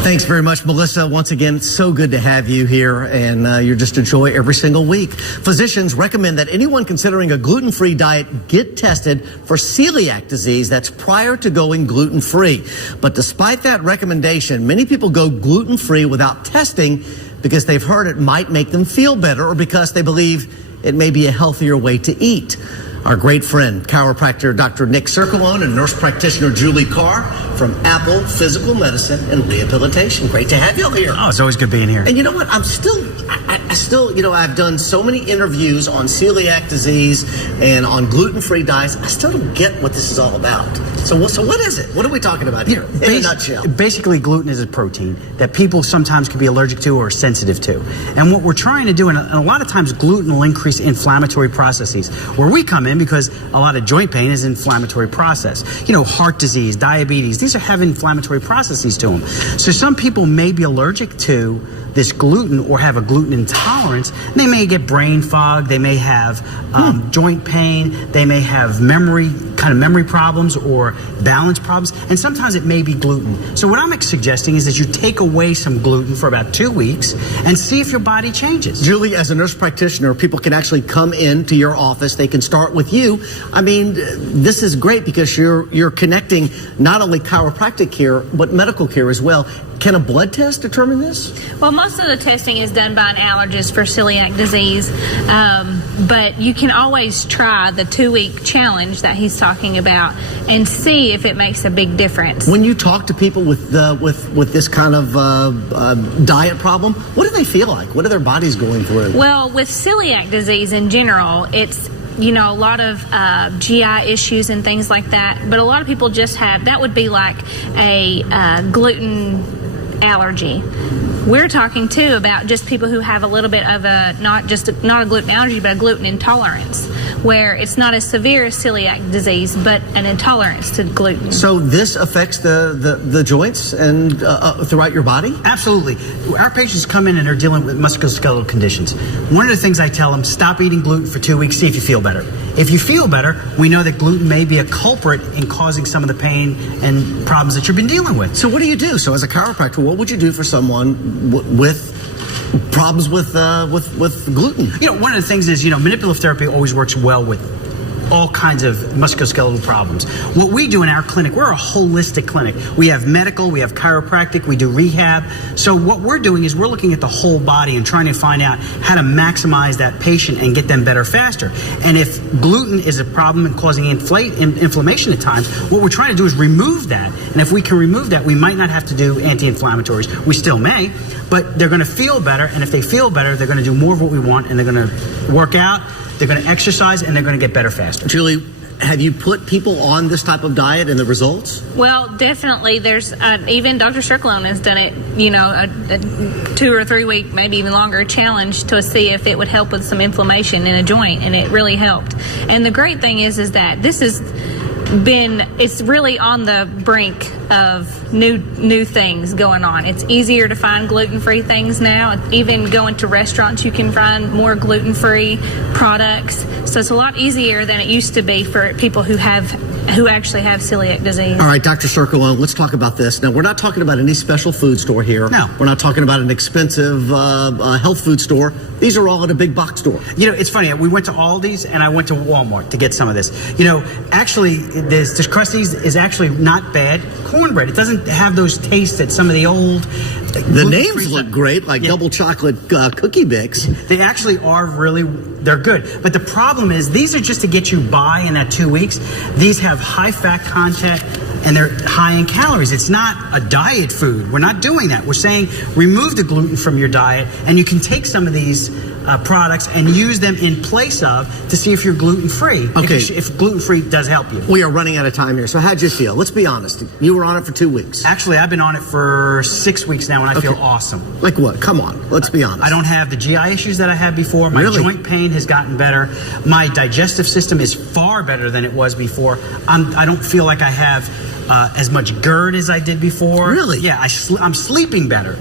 Thanks very much, Melissa. Once again, it's so good to have you here, and you're just a joy every single week. Physicians recommend that anyone considering a gluten-free diet get tested for celiac disease. That's prior to going gluten-free. But despite that recommendation, many people go gluten-free without testing because they've heard it might make them feel better or because they believe it may be a healthier way to eat. Our great friend, chiropractor Dr. Nick Circolone and nurse practitioner Julie Carr from Apple Physical Medicine and Rehabilitation. Great to have you here. Oh, it's always good being here. And you know what? I still, I've done so many interviews on celiac disease and on gluten-free diets. I still don't get what this is all about. So what is it? What are we talking about here in a nutshell? Basically, gluten is a protein that people sometimes can be allergic to or sensitive to. And what we're trying to do, and a lot of times gluten will increase inflammatory processes. Where we come in, because a lot of joint pain is an inflammatory process. Heart disease, diabetes, these have inflammatory processes to them. So some people may be allergic to this gluten or have a gluten intolerance. They may get brain fog, they may have joint pain, they may have memory problems or balance problems, and sometimes it may be gluten. So what I'm suggesting is that you take away some gluten for about 2 weeks and see if your body changes. Julie, as a nurse practitioner, people can actually come into your office. They can start with you. I mean, this is great because you're connecting not only chiropractic care, but medical care as well. Can a blood test determine this? Well, most of the testing is done by an allergist for celiac disease, but you can always try the 2-week challenge that he's talking about and see if it makes a big difference. When you talk to people with this kind of diet problem, what do they feel like? What are their bodies going through? Well, with celiac disease in general, it's a lot of GI issues and things like that, but a lot of people just have, that would be like a gluten allergy. We're talking too about just people who have a little bit of not a gluten allergy, but a gluten intolerance, where it's not as severe as celiac disease, but an intolerance to gluten. So this affects the joints and throughout your body? Absolutely. Our patients come in and are dealing with musculoskeletal conditions. One of the things I tell them, stop eating gluten for 2 weeks, see if you feel better. If you feel better, we know that gluten may be a culprit in causing some of the pain and problems that you've been dealing with. So what do you do? So as a chiropractor, what would you do for someone with problems with gluten? One of the things is, manipulative therapy always works well with all kinds of musculoskeletal problems. What we do in our clinic, we're a holistic clinic. We have medical, we have chiropractic, we do rehab. So what we're doing is we're looking at the whole body and trying to find out how to maximize that patient and get them better faster. And if gluten is a problem and causing inflammation at times, what we're trying to do is remove that. And if we can remove that, we might not have to do anti-inflammatories. We still may, but they're going to feel better. And if they feel better, they're going to do more of what we want, and they're going to work out, they're going to exercise, and they're going to get better faster. Julie, have you put people on this type of diet and the results? Well, definitely. There's even Dr. Circolone has done it, a 2 or 3 week, maybe even longer challenge to see if it would help with some inflammation in a joint, and it really helped. And the great thing is that this is it's really on the brink of new things going on. It's easier to find gluten-free things now. Even going to restaurants, you can find more gluten-free products. So it's a lot easier than it used to be for people who actually have celiac disease. All right, Dr. Circolone, let's talk about this. Now, we're not talking about any special food store here. No. We're not talking about an expensive health food store. These are all at a big box store. It's funny. We went to Aldi's and I went to Walmart to get some of this. Actually, this Krusteaz is actually not bad cornbread. It doesn't have those tastes that some of the old... The names look great, like double chocolate cookie Bix. They actually are they're good. But the problem is, these are just to get you by in that 2 weeks. These have high fat content and they're high in calories. It's not a diet food. We're not doing that. We're saying remove the gluten from your diet, and you can take some of these products and use them in place of to see if you're gluten-free. Okay. If gluten-free does help you. We are running out of time here. So how'd you feel? Let's be honest. You were on it for 2 weeks. Actually, I've been on it for 6 weeks now, and I feel awesome. Like what? Come on. Let's be honest. I don't have the GI issues that I had before. My joint pain has gotten better. My digestive system is far better than it was before. I don't feel like I have as much GERD as I did before. Really? Yeah, I'm sleeping better.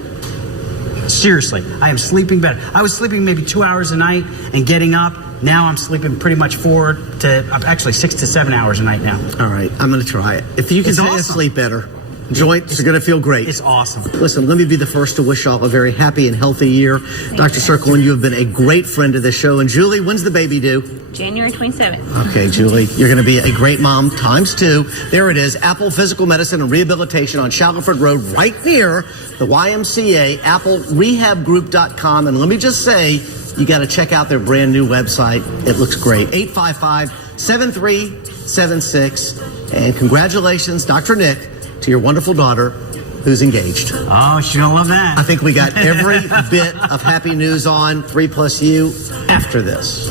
Seriously, I am sleeping better. I was sleeping maybe 2 hours a night and getting up. Now I'm sleeping pretty much 6 to 7 hours a night now. All right, I'm going to try it. If you can stay asleep better, Joints are going to feel great. It's awesome. Listen, let me be the first to wish y'all a very happy and healthy year. Dr. Circlone, you have been a great friend of the show. And Julie, when's the baby due? January 27th. Okay, Julie, you're going to be a great mom times two. There it is, Apple Physical Medicine and Rehabilitation on Shackelford Road, right near the YMCA, applerehabgroup.com. And let me just say, you got to check out their brand new website. It looks great. 855-7376. And congratulations, Dr. Nick, to your wonderful daughter who's engaged. Oh, she's going to love that. I think we got every bit of happy news on 3+U after this.